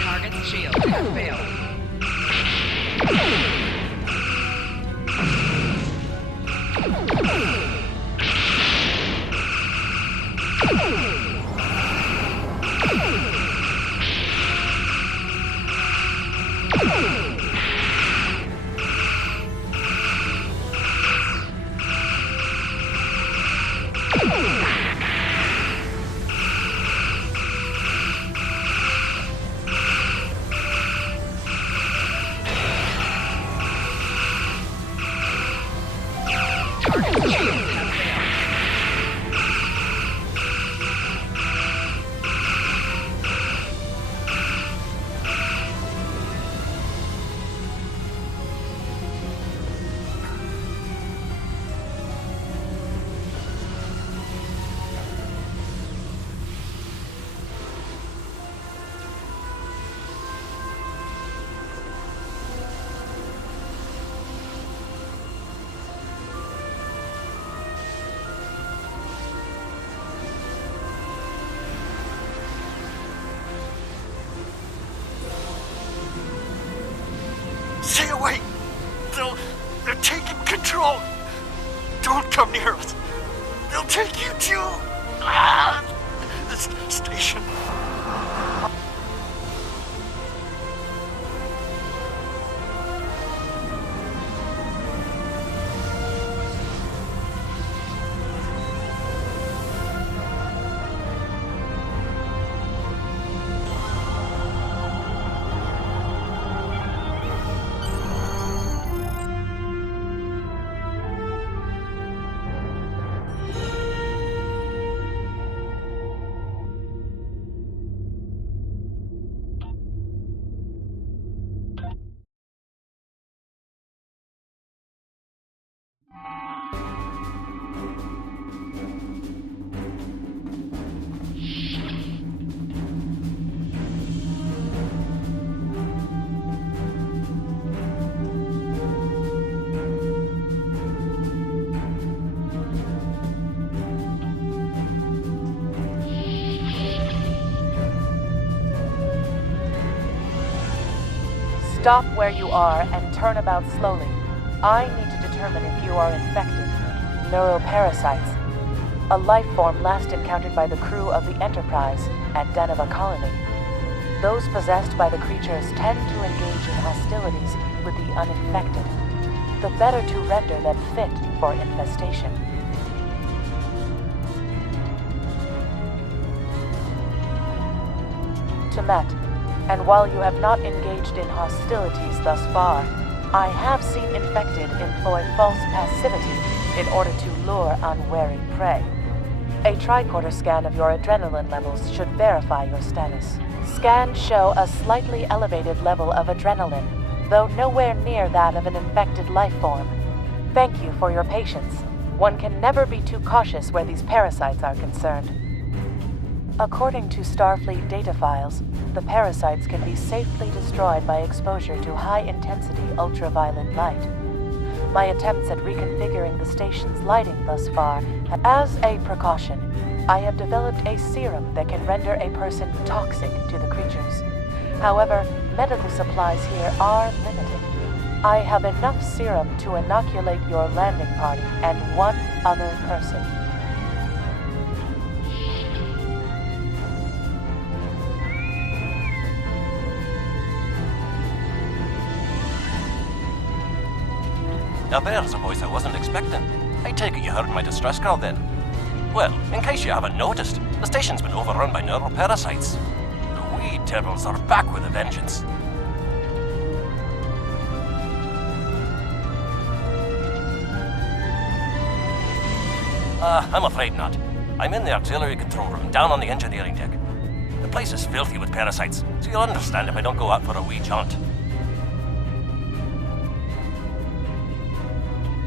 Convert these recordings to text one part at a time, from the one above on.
Target's shield has failed. Stay away! They're taking control! Don't come near us! They'll take you too! This station... Stop where you are and turn about slowly. I need to determine if you are infected. Neuroparasites. A life form last encountered by the crew of the Enterprise at Deneva Colony. Those possessed by the creatures tend to engage in hostilities with the uninfected. The better to render them fit for infestation. Temet. And while you have not engaged in hostilities thus far, I have seen infected employ false passivity in order to lure unwary prey. A tricorder scan of your adrenaline levels should verify your status. Scans show a slightly elevated level of adrenaline, though nowhere near that of an infected life form. Thank you for your patience. One can never be too cautious where these parasites are concerned. According to Starfleet data files, the parasites can be safely destroyed by exposure to high-intensity ultraviolet light. My attempts at reconfiguring the station's lighting thus far, as a precaution, I have developed a serum that can render a person toxic to the creatures. However, medical supplies here are limited. I have enough serum to inoculate your landing party and one other person. Now there's a voice I wasn't expecting. I take it you heard my distress call then. Well, in case you haven't noticed, the station's been overrun by neuroparasites. The wee devils are back with a vengeance. I'm afraid not. I'm in the auxiliary control room, down on the engineering deck. The place is filthy with parasites, so you'll understand if I don't go out for a wee jaunt.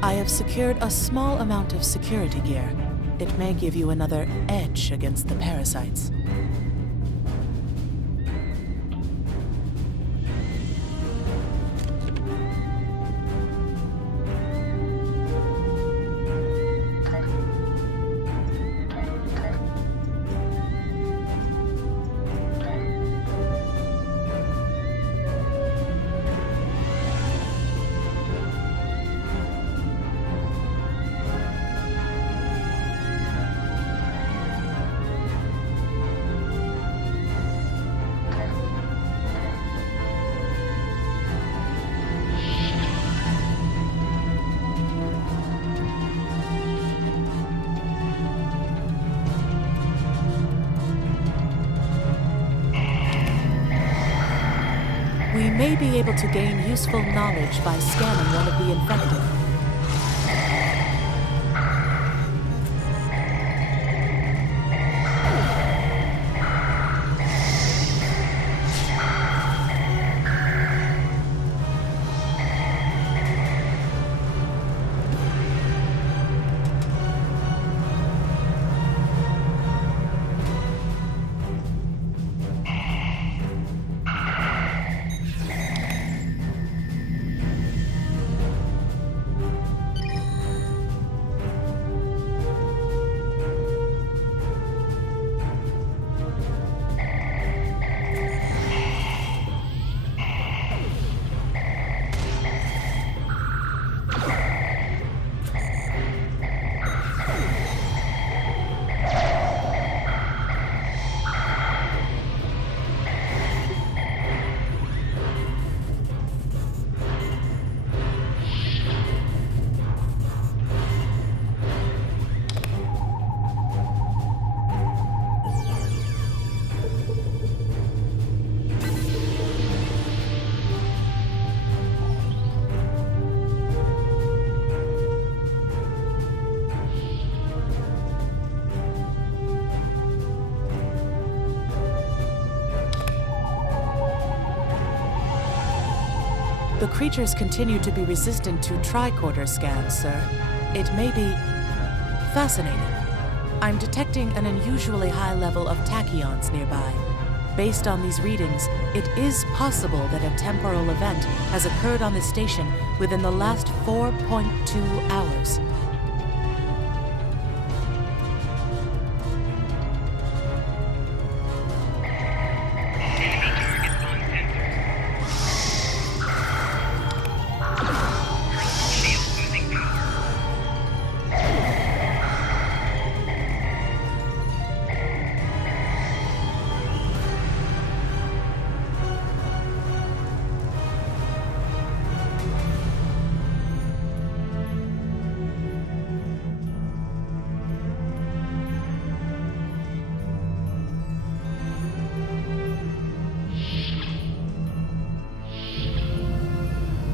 I have secured a small amount of security gear. It may give you another edge against the parasites. may be able to gain useful knowledge by scanning one of the infected. The creatures continue to be resistant to tricorder scans, sir. It may be fascinating. I'm detecting an unusually high level of tachyons nearby. Based on these readings, it is possible that a temporal event has occurred on the station within the last 4.2 hours.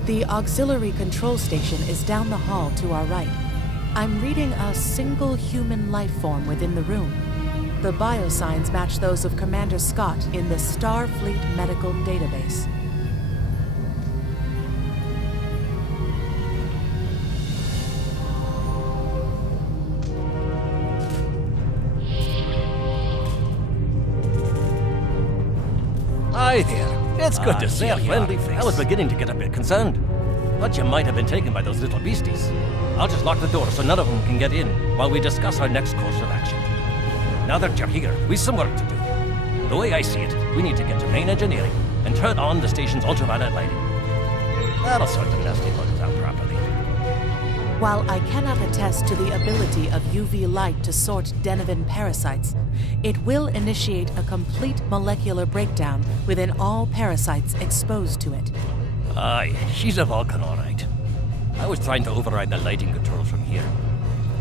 The auxiliary control station is down the hall to our right. I'm reading a single human life form within the room. The biosigns match those of Commander Scott in the Starfleet Medical Database. Hi there. It's good to see a friendly face. I was beginning to get a bit concerned. Thought you might have been taken by those little beasties. I'll just lock the door so none of them can get in while we discuss our next course of action. Now that you're here, we've some work to do. The way I see it, we need to get to main engineering and turn on the station's ultraviolet lighting. That'll sort the nasty bugs out properly. While I cannot attest to the ability of UV light to sort Denivan parasites, it will initiate a complete molecular breakdown within all parasites exposed to it. Aye, she's a Vulcan, all right. I was trying to override the lighting controls from here.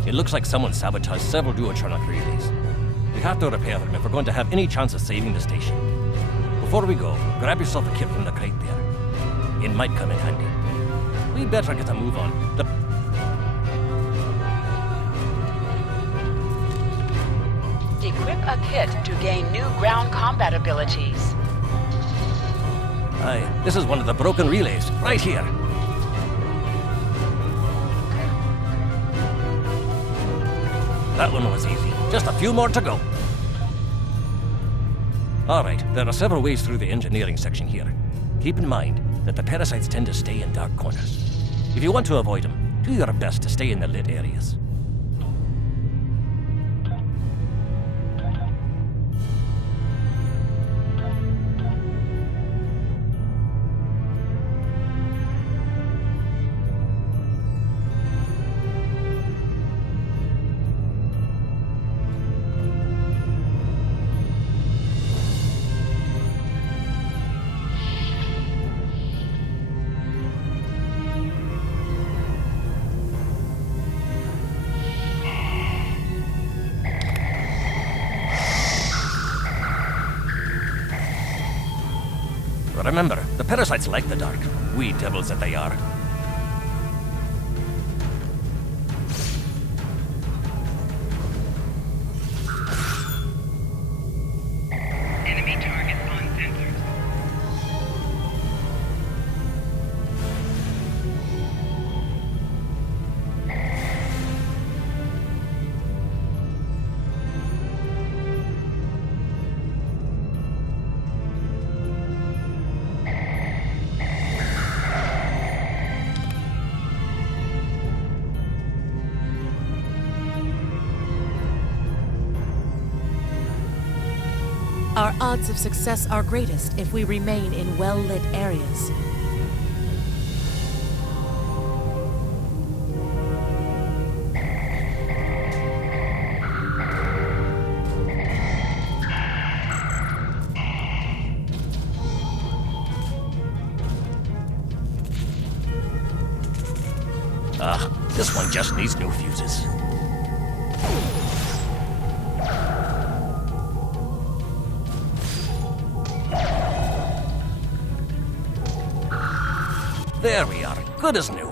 It looks like someone sabotaged several duotronic relays. We have to repair them if we're going to have any chance of saving the station. Before we go, grab yourself a kit from the crate there. It might come in handy. We better get a move on. Equip a kit to gain new ground combat abilities. Aye, this is one of the broken relays, right here. That one was easy. Just a few more to go. All right, there are several ways through the engineering section here. Keep in mind that the parasites tend to stay in dark corners. If you want to avoid them, do your best to stay in the lit areas. Remember, the parasites like the dark. We devils that they are. Enemy target on sensors. Our odds of success are greatest if we remain in well-lit areas. This one just needs new fuses. There we are, good as new.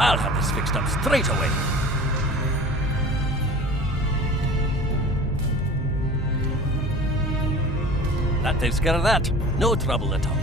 I'll have this fixed up straight away. That takes care of that. No trouble at all.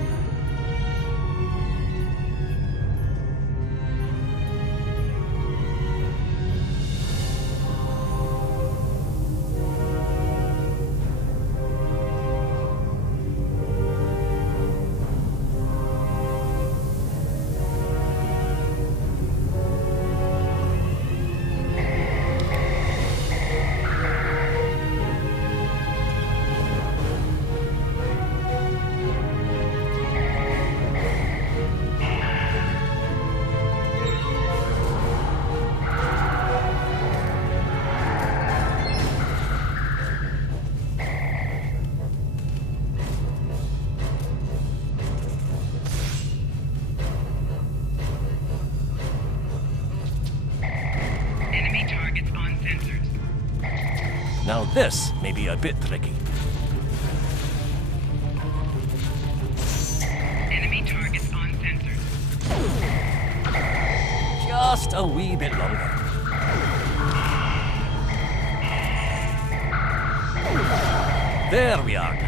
Enemy targets on sensors. Now this may be a bit tricky. Enemy targets on sensors. Just a wee bit longer. There we are now.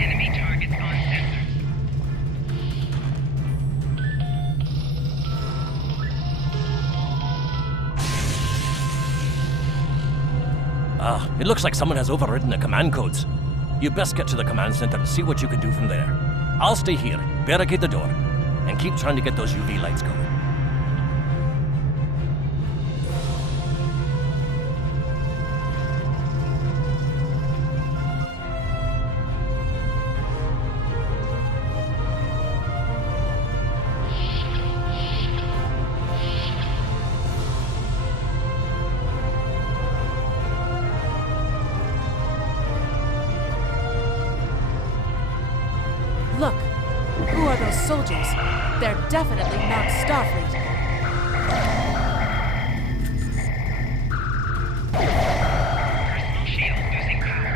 Enemy targets on sensors. It looks like someone has overridden the command codes. You best get to the command center and see what you can do from there. I'll stay here, barricade the door, and keep trying to get those UV lights going. Look, who are those soldiers? They're definitely not Starfleet. Personal shield losing power.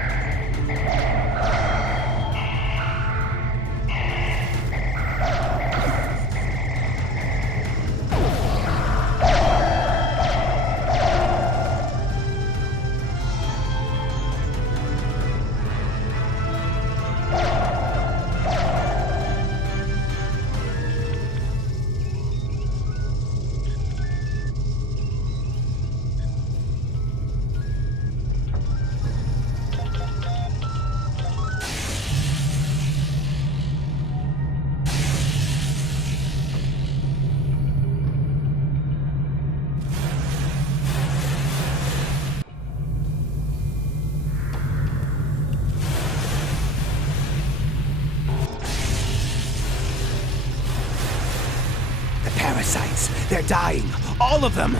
They're dying. All of them!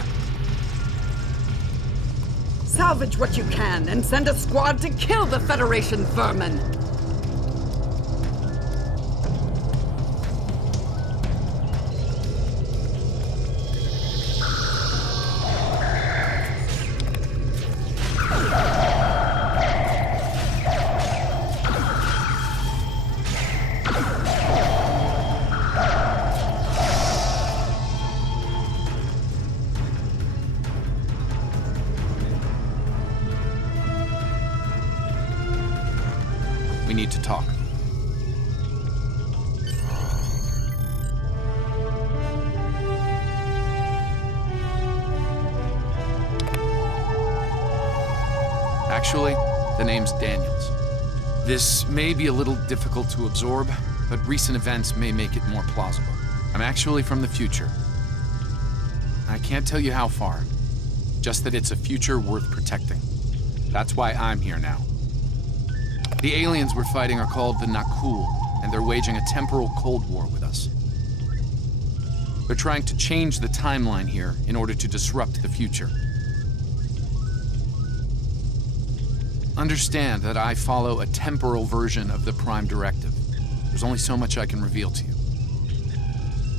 Salvage what you can and send a squad to kill the Federation vermin! We need to talk. Actually, the name's Daniels. This may be a little difficult to absorb, but recent events may make it more plausible. I'm actually from the future. I can't tell you how far, just that it's a future worth protecting. That's why I'm here now. The aliens we're fighting are called the Nakul, and they're waging a temporal Cold War with us. They're trying to change the timeline here in order to disrupt the future. Understand that I follow a temporal version of the Prime Directive. There's only so much I can reveal to you.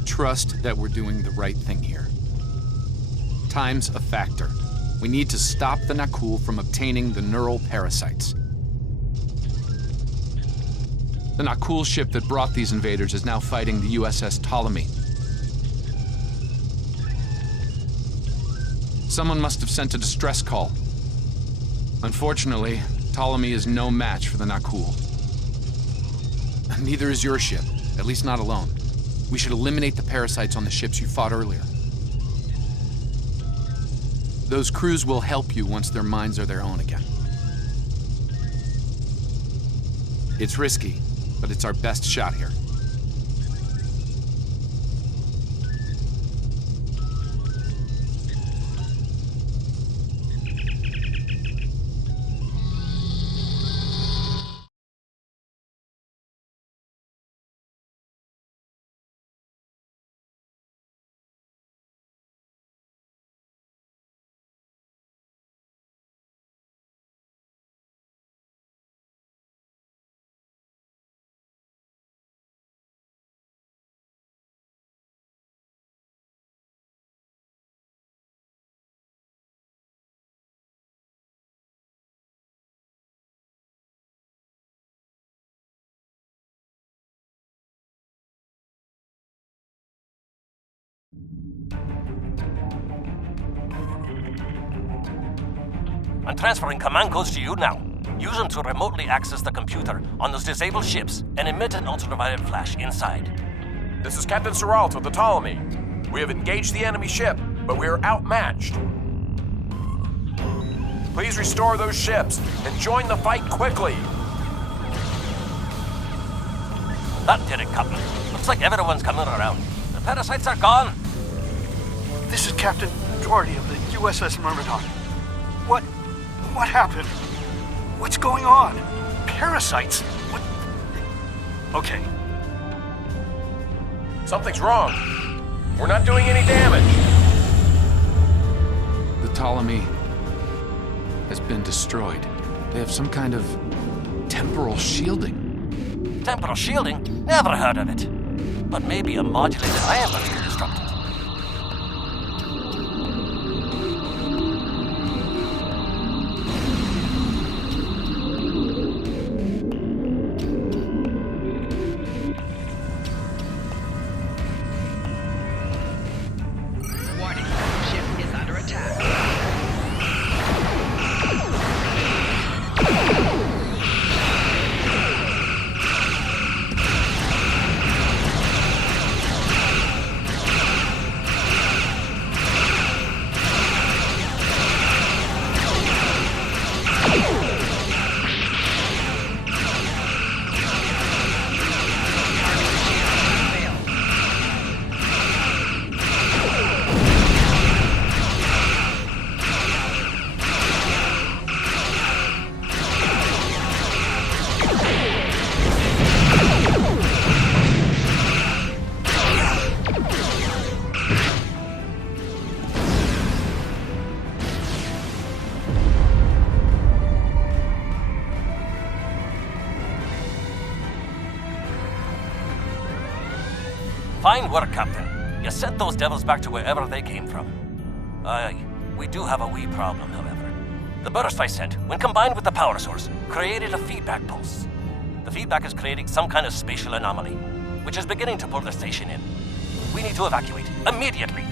Trust that we're doing the right thing here. Time's a factor. We need to stop the Nakul from obtaining the neural parasites. The Nakul ship that brought these invaders is now fighting the USS Ptolemy. Someone must have sent a distress call. Unfortunately, Ptolemy is no match for the Nakul. Neither is your ship, at least not alone. We should eliminate the parasites on the ships you fought earlier. Those crews will help you once their minds are their own again. It's risky, but it's our best shot here. I'm transferring command codes to you now. Use them to remotely access the computer on those disabled ships and emit an ultraviolet flash inside. This is Captain Seralt of the Ptolemy. We have engaged the enemy ship, but we are outmatched. Please restore those ships and join the fight quickly. That did it, Captain. Looks like everyone's coming around. The parasites are gone. This is Captain Doherty of the USS Myrmidon. What happened? What's going on? Parasites? What? Okay. Something's wrong. We're not doing any damage. The Ptolemy has been destroyed. They have some kind of temporal shielding. Temporal shielding? Never heard of it. But maybe a modulated ion will be disrupted. Warning, ship is under attack. Fine work, Captain. You sent those devils back to wherever they came from. Aye, we do have a wee problem, however. The burst I sent, when combined with the power source, created a feedback pulse. The feedback is creating some kind of spatial anomaly, which is beginning to pull the station in. We need to evacuate, immediately.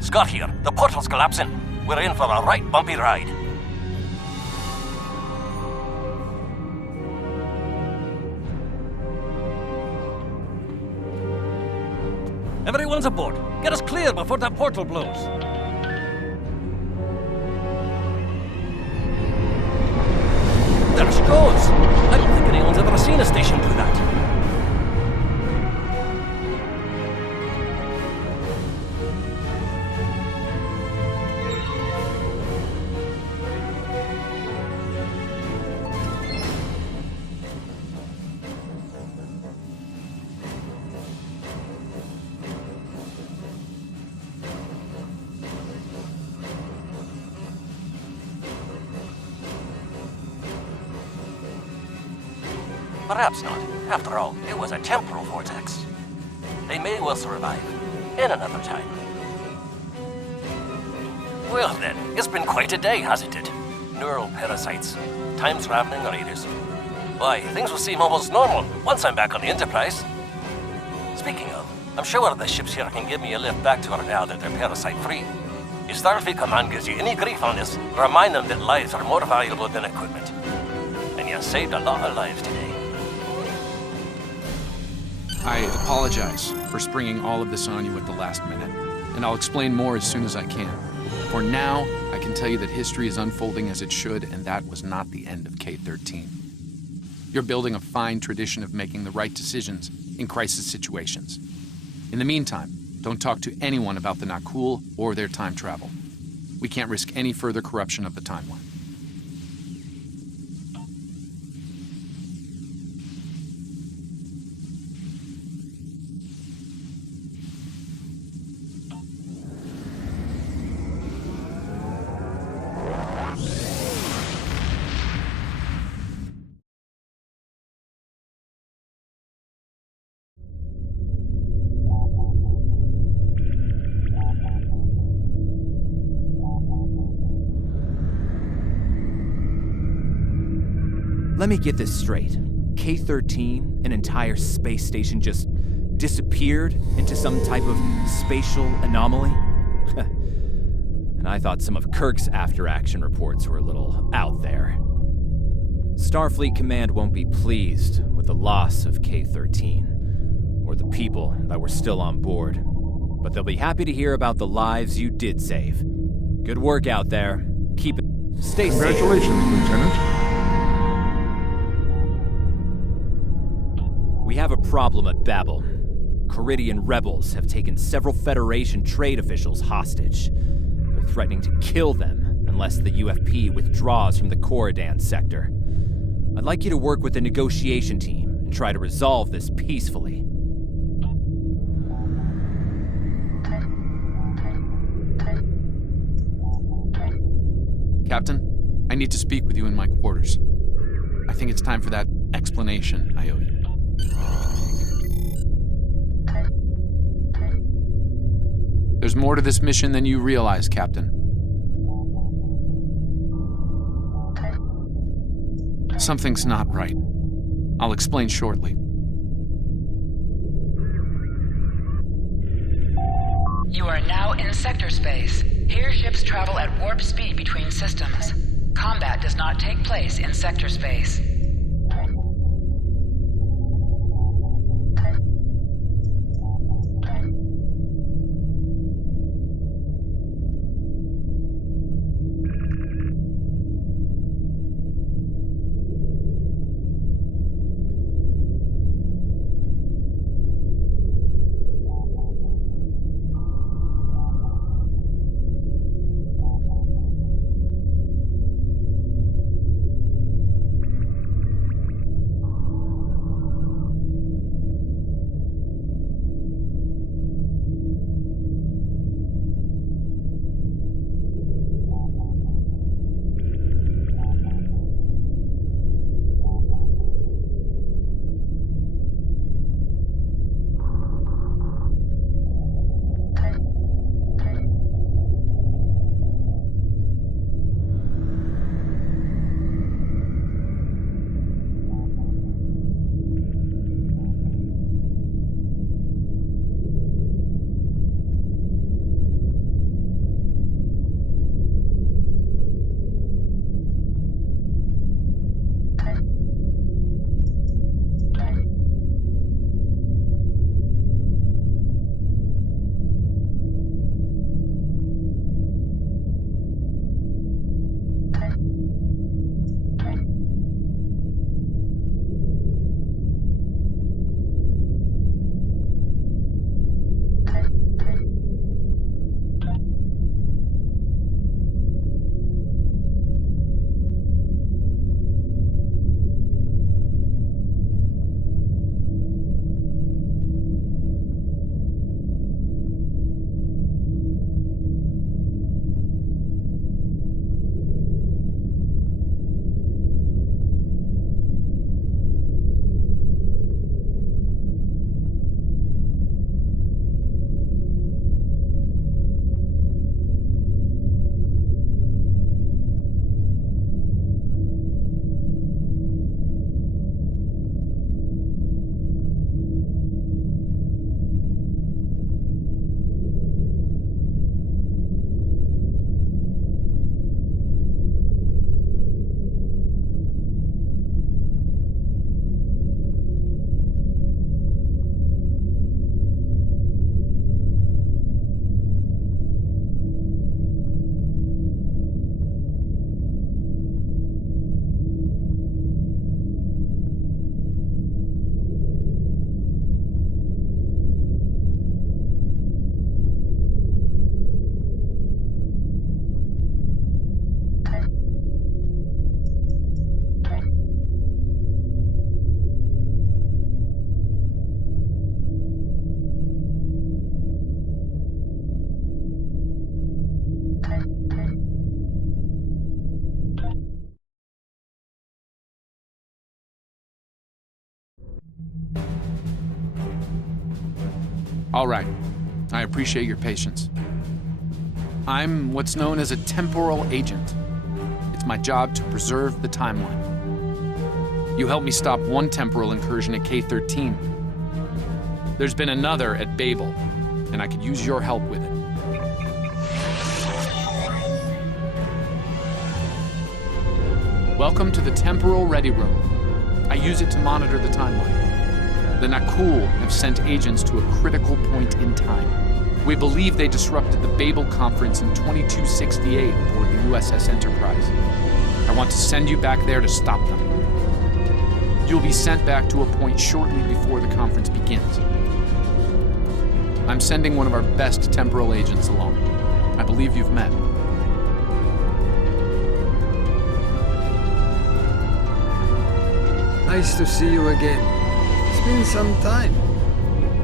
Scott here. The portal's collapsing. We're in for a right bumpy ride. Everyone's aboard. Get us clear before that portal blows. There she goes. I don't think anyone's ever seen a station do that. Perhaps not. After all, it was a temporal vortex. They may well survive. In another time. Well then, it's been quite a day, hasn't it? Neural parasites, time-traveling raiders. Why, things will seem almost normal once I'm back on the Enterprise. Speaking of, I'm sure the ships here can give me a lift back to her now that they're parasite-free. If Starfleet Command gives you any grief on this, remind them that lives are more valuable than equipment. And you saved a lot of lives today. I apologize for springing all of this on you at the last minute, and I'll explain more as soon as I can. For now, I can tell you that history is unfolding as it should, and that was not the end of K-13. You're building a fine tradition of making the right decisions in crisis situations. In the meantime, don't talk to anyone about the Nakul or their time travel. We can't risk any further corruption of the timeline. Let me get this straight. K-13, an entire space station, just disappeared into some type of spatial anomaly? And I thought some of Kirk's after-action reports were a little out there. Starfleet Command won't be pleased with the loss of K-13, or the people that were still on board. But they'll be happy to hear about the lives you did save. Good work out there. Keep it. Stay safe. Congratulations, Lieutenant. We have a problem at Babel. Caridian rebels have taken several Federation trade officials hostage. They're threatening to kill them unless the UFP withdraws from the Corridan sector. I'd like you to work with the negotiation team and try to resolve this peacefully. Captain, I need to speak with you in my quarters. I think it's time for that explanation I owe you. There's more to this mission than you realize, Captain. Something's not right. I'll explain shortly. You are now in sector space. Here ships travel at warp speed between systems. Combat does not take place in sector space. All right. I appreciate your patience. I'm what's known as a temporal agent. It's my job to preserve the timeline. You helped me stop one temporal incursion at K-13. There's been another at Babel, and I could use your help with it. Welcome to the Temporal Ready Room. I use it to monitor the timeline. The Nakul have sent agents to a critical point in time. We believe they disrupted the Babel Conference in 2268 aboard the USS Enterprise. I want to send you back there to stop them. You'll be sent back to a point shortly before the conference begins. I'm sending one of our best temporal agents along. I believe you've met. Nice to see you again. It's been some time.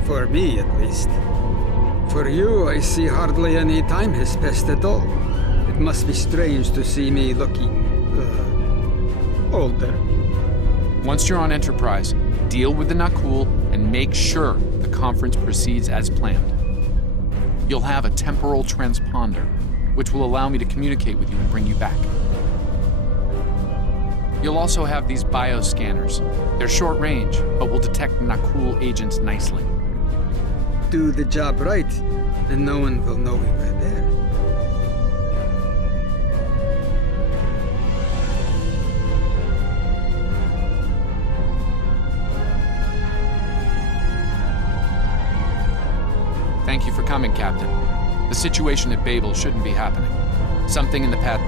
For me, at least. For you, I see hardly any time has passed at all. It must be strange to see me looking... older. Once you're on Enterprise, deal with the Nakul and make sure the conference proceeds as planned. You'll have a temporal transponder, which will allow me to communicate with you and bring you back. You'll also have these bioscanners. They're short range, but will detect Nakul agents nicely. Do the job right, and no one will know we were there. Thank you for coming, Captain. The situation at Babel shouldn't be happening. Something in the path...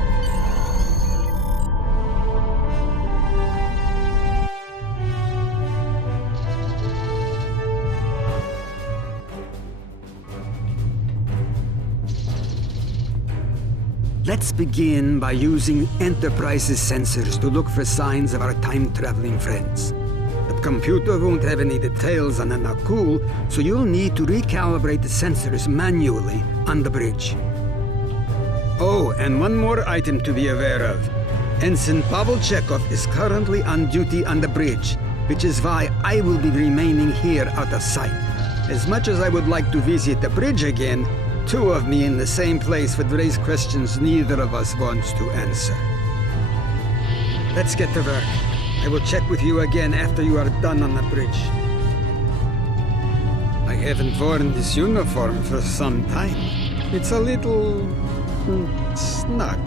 Let's begin by using Enterprise's sensors to look for signs of our time-traveling friends. The computer won't have any details on the Nakul, so you'll need to recalibrate the sensors manually on the bridge. Oh, and one more item to be aware of. Ensign Pavel Chekhov is currently on duty on the bridge, which is why I will be remaining here out of sight. As much as I would like to visit the bridge again, two of me in the same place would raise questions neither of us wants to answer. Let's get to work. I will check with you again after you are done on the bridge. I haven't worn this uniform for some time. It's a little... snug.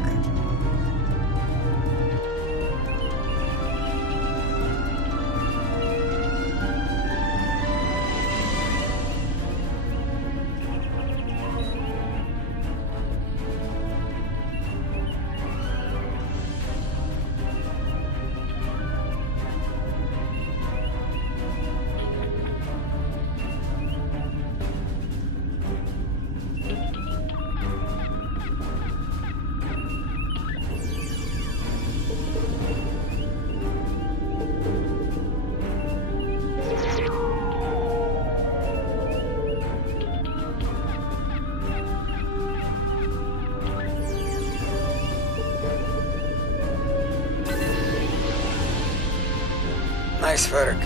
Nice work.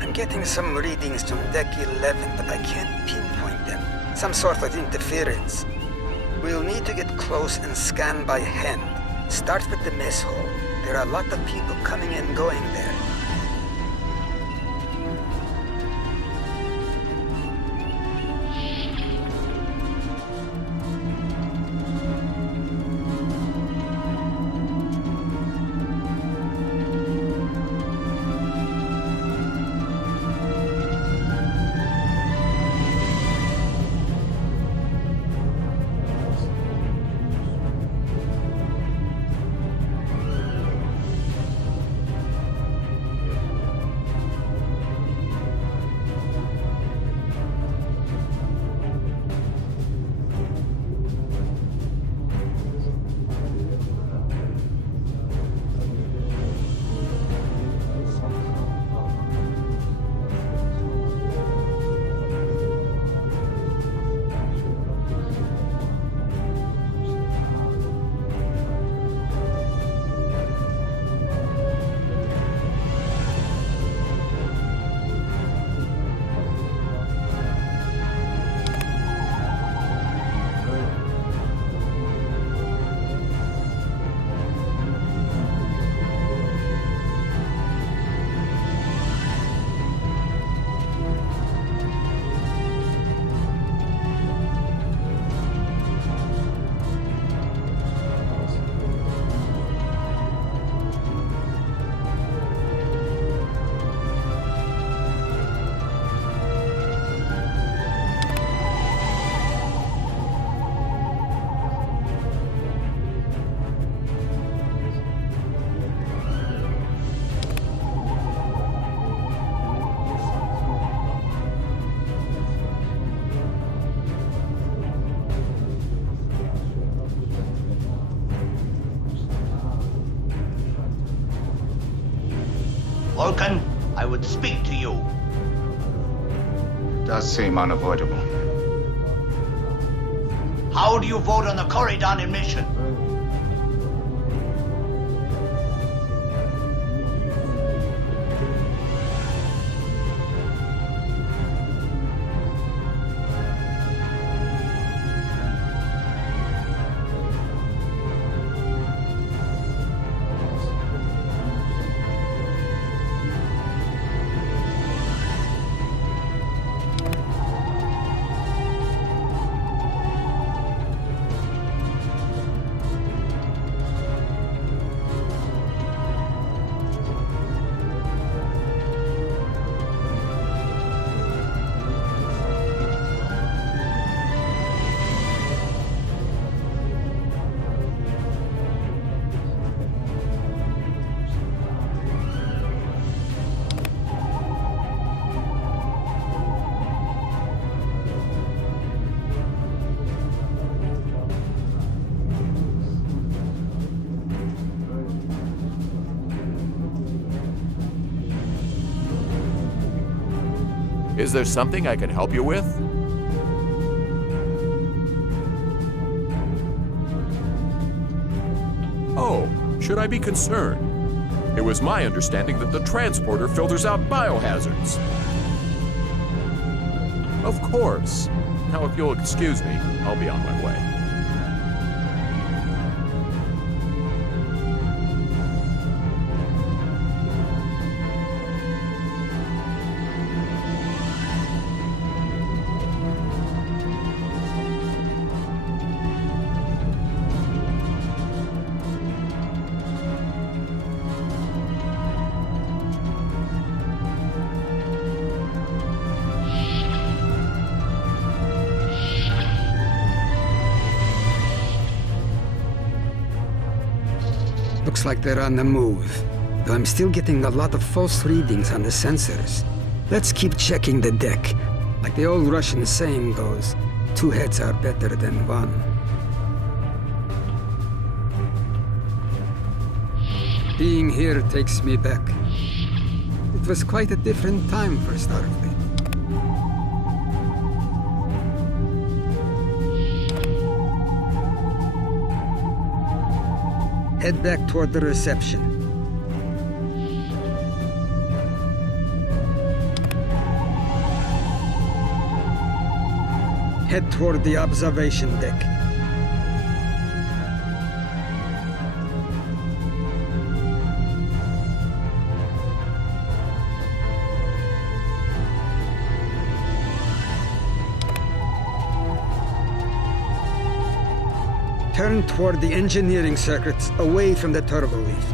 I'm getting some readings from Deck 11, but I can't pinpoint them. Some sort of interference. We'll need to get close and scan by hand. Start with the mess hall. There are a lot of people coming and going there. would speak to you. Does seem unavoidable. How do you vote on the Corridon mission? Is there something I can help you with? Oh, should I be concerned? It was my understanding that the transporter filters out biohazards. Of course. Now, if you'll excuse me, I'll be on my way. Looks like they're on the move, though I'm still getting a lot of false readings on the sensors. Let's keep checking the deck. Like the old Russian saying goes, 2 heads are better than 1. Being here takes me back. It was quite a different time for Starfleet. Head back toward the reception. Head toward the observation deck. Turn toward the engineering circuits, away from the turbo leaf.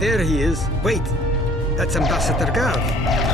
There he is. Wait, that's Ambassador Gav.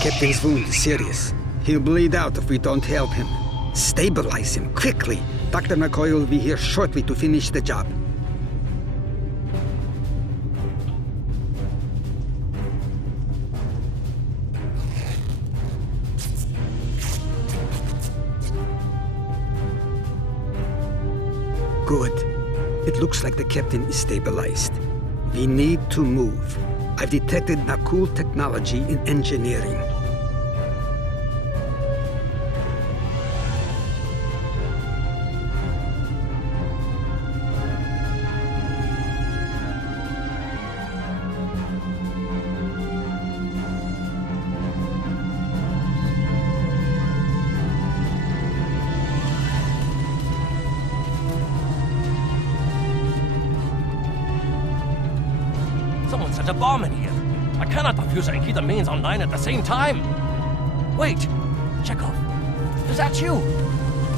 Captain's wound is serious. He'll bleed out if we don't help him. Stabilize him, quickly. Dr. McCoy will be here shortly to finish the job. Good. It looks like the captain is stabilized. We need to move. I've detected Nakul technology in engineering. Someone set a bomb in here. I cannot defuse it and keep the mains online at the same time. Wait, Chekhov, is that you?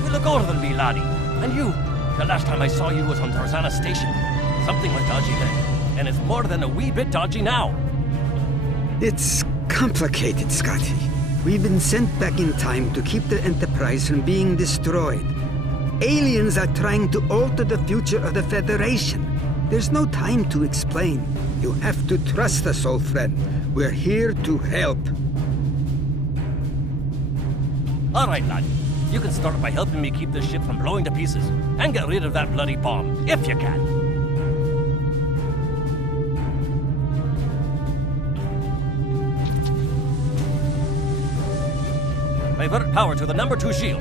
You look older than me, laddie. And you, the last time I saw you was on Tarzana Station. Something was dodgy then, and it's more than a wee bit dodgy now. It's complicated, Scotty. We've been sent back in time to keep the Enterprise from being destroyed. Aliens are trying to alter the future of the Federation. There's no time to explain. You have to trust us, old friend. We're here to help. All right, lad. You can start by helping me keep this ship from blowing to pieces, and get rid of that bloody bomb, if you can. Divert power to the number 2 shield.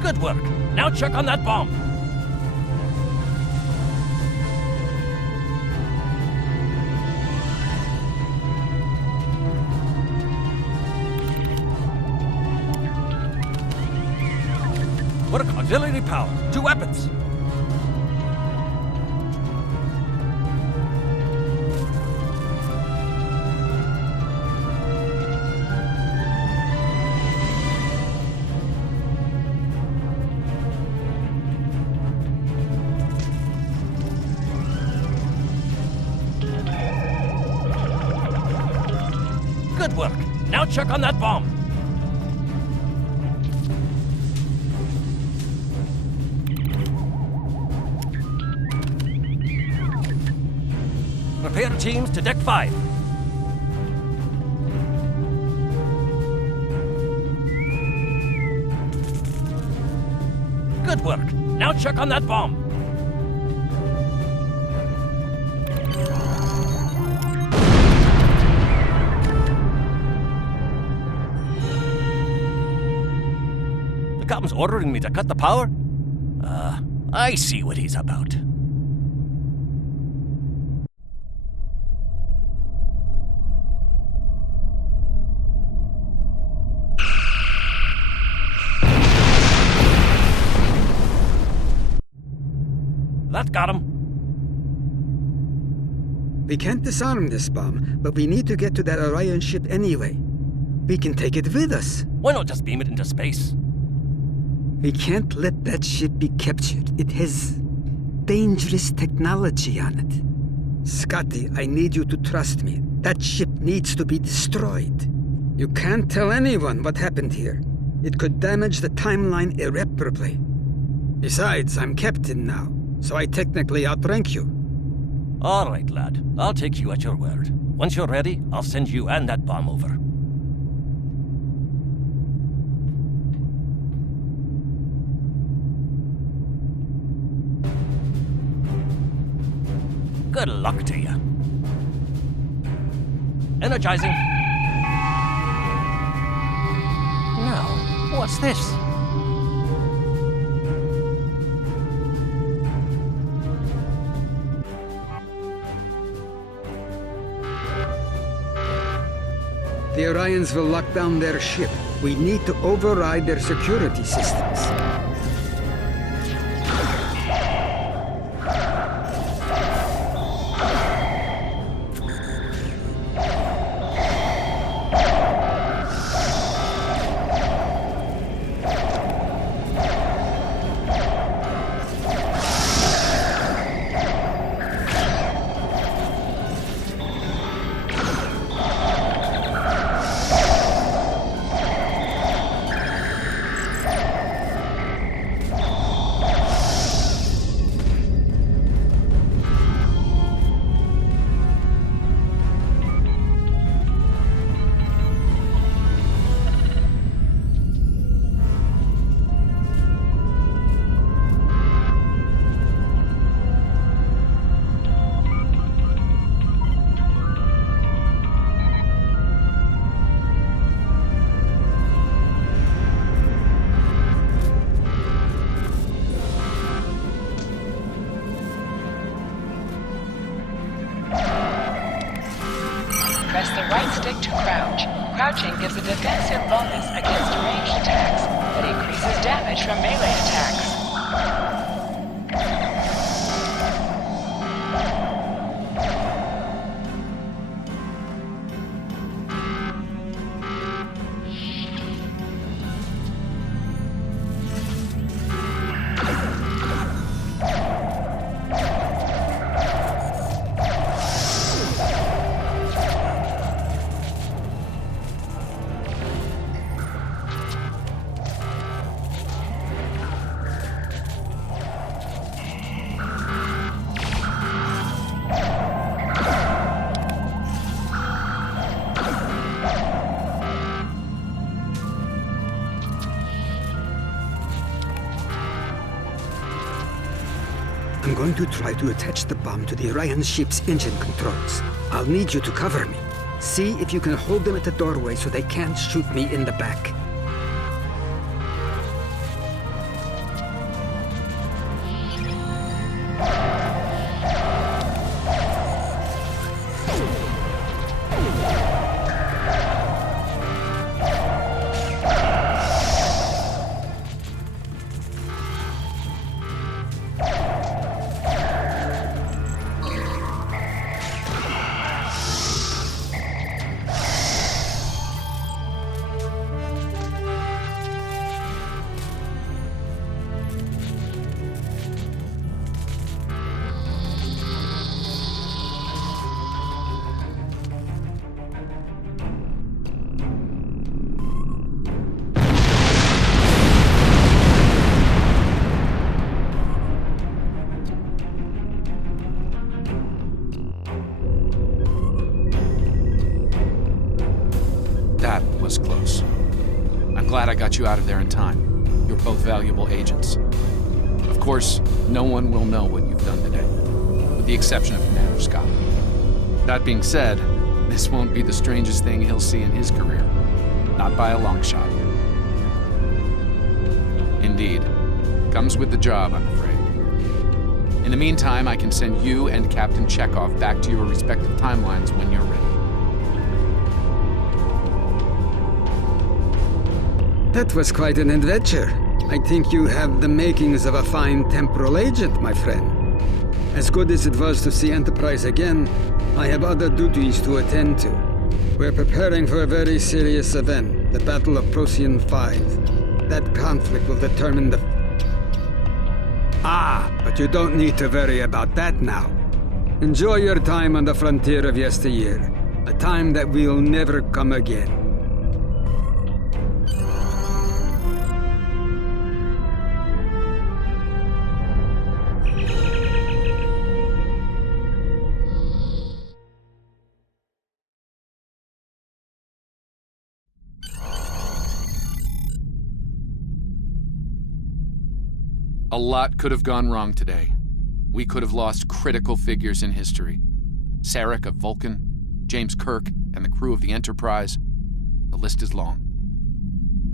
Good work. Now check on that bomb. Work auxiliary power. 2 weapons. Good work. Now check on that bomb. Repair teams to deck 5. Good work. Now check on that bomb. The captain's ordering me to cut the power? I see what he's about. That got him. We can't disarm this bomb, but we need to get to that Orion ship anyway. We can take it with us. Why not just beam it into space? We can't let that ship be captured. It has dangerous technology on it. Scotty, I need you to trust me. That ship needs to be destroyed. You can't tell anyone what happened here. It could damage the timeline irreparably. Besides, I'm captain now, so I technically outrank you. All right, lad. I'll take you at your word. Once you're ready, I'll send you and that bomb over. Good luck to you. Energizing. Now, what's this? The Orions will lock down their ship. We need to override their security systems. Press the right stick to crouch. Crouching gives a defensive bonus against ranged attacks, but It increases damage from melee attacks. I'm going to try to attach the bomb to the Orion ship's engine controls. I'll need you to cover me. See if you can hold them at the doorway so they can't shoot me in the back. That was close. I'm glad I got you out of there in time. You're both valuable agents. Of course, no one will know what you've done today, with the exception of Commander Scott. That being said, this won't be the strangest thing he'll see in his career. Not by a long shot. Indeed. Comes with the job, I'm afraid. In the meantime, I can send you and Captain Chekhov back to your respective timelines when you're ready. That was quite an adventure. I think you have the makings of a fine temporal agent, my friend. As good as it was to see Enterprise again, I have other duties to attend to. We're preparing for a very serious event, the Battle of Procyon 5. That conflict will determine the... but you don't need to worry about that now. Enjoy your time on the frontier of yesteryear, a time that will never come again. A lot could have gone wrong today. We could have lost critical figures in history. Sarek of Vulcan, James Kirk, and the crew of the Enterprise. The list is long.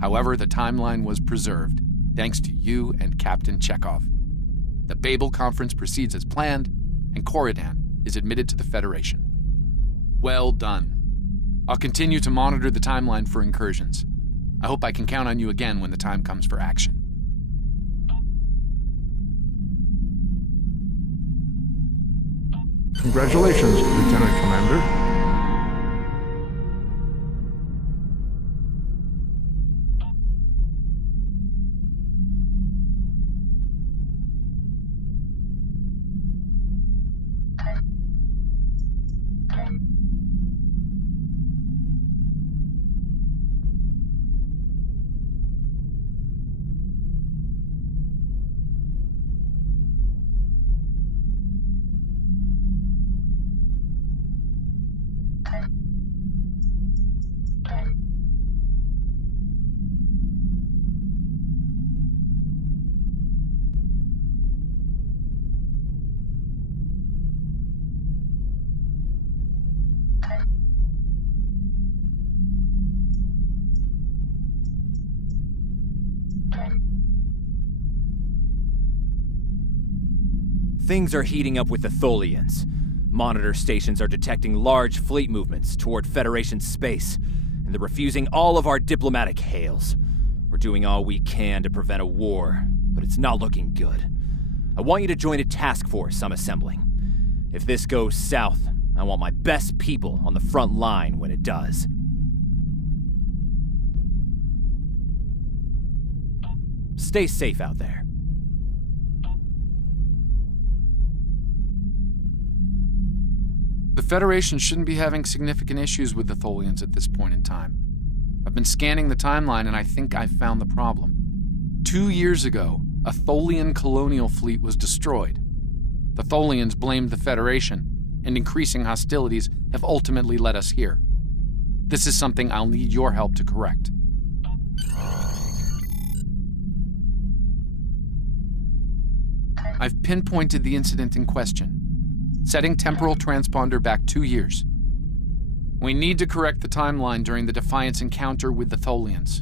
However, the timeline was preserved, thanks to you and Captain Chekhov. The Babel Conference proceeds as planned, and Corridan is admitted to the Federation. Well done. I'll continue to monitor the timeline for incursions. I hope I can count on you again when the time comes for action. Congratulations, Lieutenant Commander. Things are heating up with the Tholians. Monitor stations are detecting large fleet movements toward Federation space, and they're refusing all of our diplomatic hails. We're doing all we can to prevent a war, but it's not looking good. I want you to join a task force I'm assembling. If this goes south, I want my best people on the front line when it does. Stay safe out there. The Federation shouldn't be having significant issues with the Tholians at this point in time. I've been scanning the timeline and I think I've found the problem. 2 years ago, a Tholian colonial fleet was destroyed. The Tholians blamed the Federation, and increasing hostilities have ultimately led us here. This is something I'll need your help to correct. I've pinpointed the incident in question, setting temporal transponder back 2 years. We need to correct the timeline during the Defiance encounter with the Tholians.